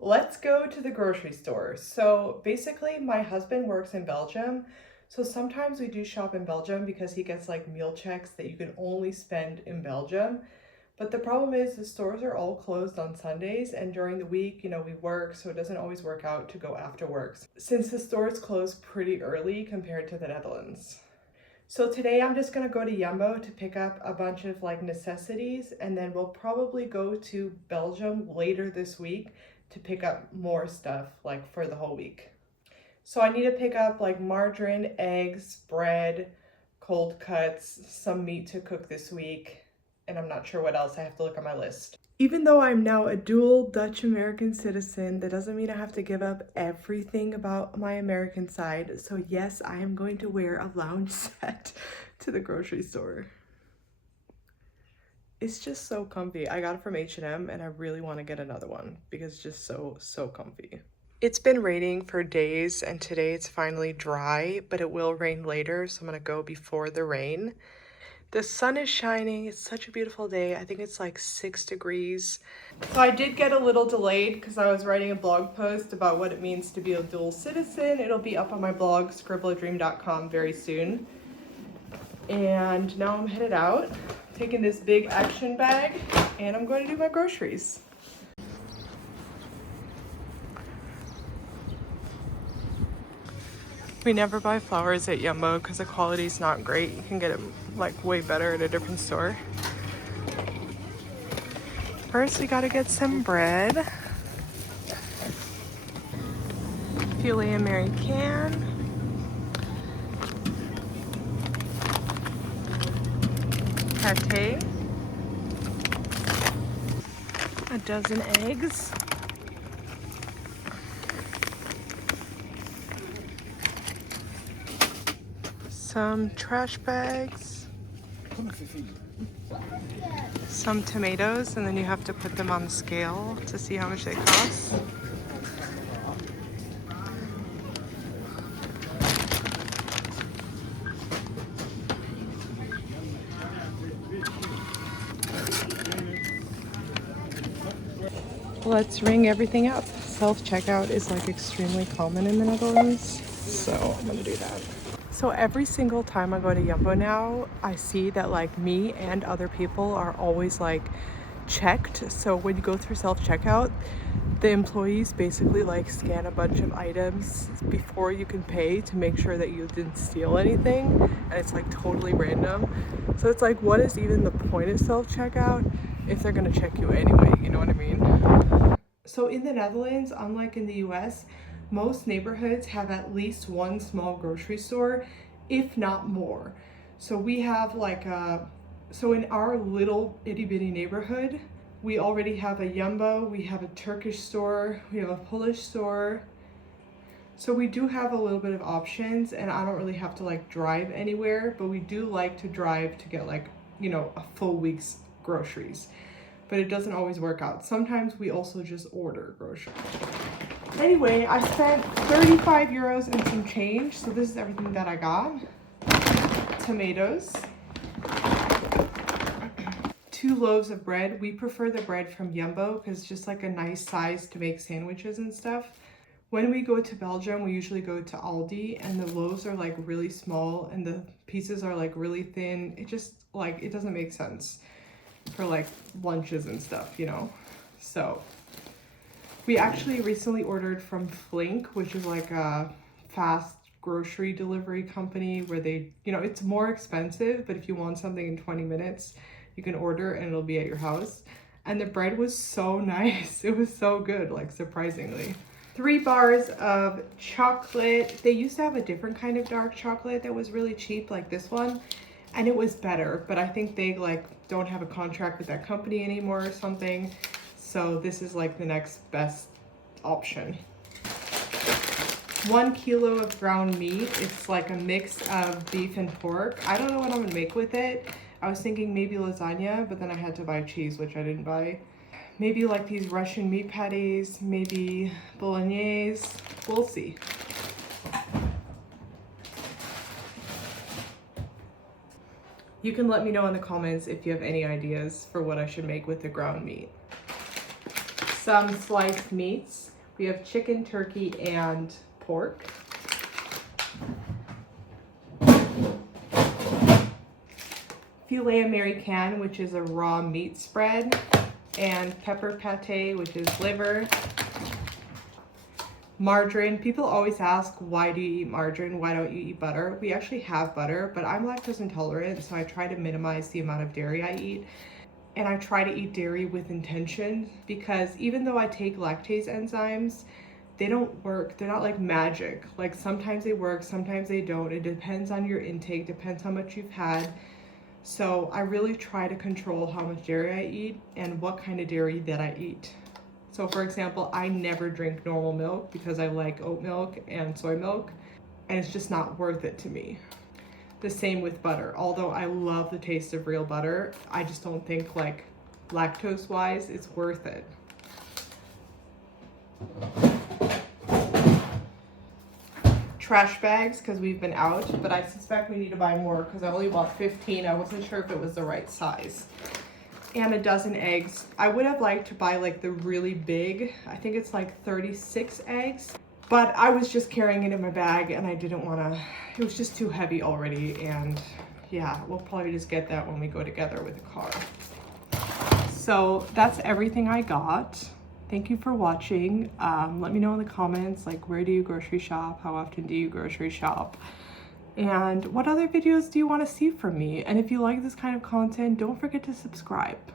Let's go to the grocery store. So basically, my husband works in Belgium. So sometimes we do shop in Belgium because he gets like meal checks that you can only spend in Belgium. But the problem is the stores are all closed on Sundays, and during the week, we work, so it doesn't always work out to go after work since the stores close pretty early compared to the Netherlands. So today I'm just gonna go to Jumbo to pick up a bunch of like necessities, and then we'll probably go to Belgium later this week to pick up more stuff like for the whole week. So I need to pick up like margarine, eggs, bread, cold cuts, some meat to cook this week, and I'm not sure what else. I have to look on my list. Even though I'm now a dual Dutch American citizen, that doesn't mean I have to give up everything about my American side. So yes, I am going to wear a lounge set to the grocery store. It's just so comfy. I got it from H&M and I really want to get another one because it's just so comfy. It's been raining for days and today it's finally dry, but it will rain later, so I'm gonna go before the rain. The sun is shining. It's such a beautiful day. I think it's like 6 degrees. So I did get a little delayed because I was writing a blog post about what it means to be a dual citizen. It'll be up on my blog, scribbleadream.com, very soon. And now I'm headed out, taking this big action bag, and I'm going to do my groceries. We never buy flowers at Jumbo because the quality is not great. You can get it like way better at a different store. First, we gotta get some bread. Filet Americain. Pate. A dozen eggs. Some trash bags. Some tomatoes, and then you have to put them on the scale to see how much they cost. Let's ring everything up. Self-checkout is like extremely common in the Netherlands, so I'm gonna do that. So every single time I go to Jumbo now, I see that like me and other people are always like checked. So when you go through self-checkout, the employees basically like scan a bunch of items before you can pay to make sure that you didn't steal anything, and it's like totally random. So it's like, what is even the point of self-checkout if they're gonna check you anyway, you know what I mean? So in the Netherlands, unlike in the US, most neighborhoods have at least one small grocery store, if not more. So we have like so in our little itty bitty neighborhood, we already have a Jumbo, we have a Turkish store, we have a Polish store. So we do have a little bit of options, and I don't really have to like drive anywhere, but we do like to drive to get like, a full week's groceries. But it doesn't always work out. Sometimes we also just order groceries. Anyway, I spent 35 euros and some change, so this is everything that I got. Tomatoes. 2 loaves of bread. We prefer the bread from Jumbo because it's just like a nice size to make sandwiches and stuff. When we go to Belgium, we usually go to Aldi, and the loaves are like really small and the pieces are like really thin. It just like, it doesn't make sense for like lunches and stuff, So we actually recently ordered from Flink, which is like a fast grocery delivery company where they, it's more expensive, but if you want something in 20 minutes, you can order and it'll be at your house. And the bread was so nice. It was so good, like surprisingly. 3 bars of chocolate. They used to have a different kind of dark chocolate that was really cheap, like this one, and it was better, but I think they like don't have a contract with that company anymore or something. So this is like the next best option. 1 kilo of ground meat. It's like a mix of beef and pork. I don't know what I'm gonna make with it. I was thinking maybe lasagna, but then I had to buy cheese, which I didn't buy. Maybe like these Russian meat patties, maybe bolognese. We'll see. You can let me know in the comments if you have any ideas for what I should make with the ground meat. some sliced meats. We have chicken, turkey, and pork. Filet Americain, which is a raw meat spread, and pepper pate, which is liver. Margarine. People always ask, why do you eat margarine? Why don't you eat butter? We actually have butter, but I'm lactose intolerant, so I try to minimize the amount of dairy I eat. And I try to eat dairy with intention, because even though I take lactase enzymes, they don't work. They're not like magic. Like sometimes they work, sometimes they don't. It depends on your intake, depends how much you've had. So I really try to control how much dairy I eat and what kind of dairy that I eat. So for example, I never drink normal milk because I like oat milk and soy milk, and it's just not worth it to me. The same with butter. Although I love the taste of real butter, I just don't think, like, lactose wise, it's worth it. Trash bags, because we've been out, but I suspect we need to buy more because I only bought 15. I wasn't sure if it was the right size. And a dozen eggs. I would have liked to buy like the really big, I think it's like 36 eggs, but I was just carrying it in my bag and I didn't want to, it was just too heavy already. And yeah, we'll probably just get that when we go together with the car. So that's everything I got. Thank you for watching. Let me know in the comments, like, where do you grocery shop? How often do you grocery shop? And what other videos do you want to see from me? And if you like this kind of content, don't forget to subscribe.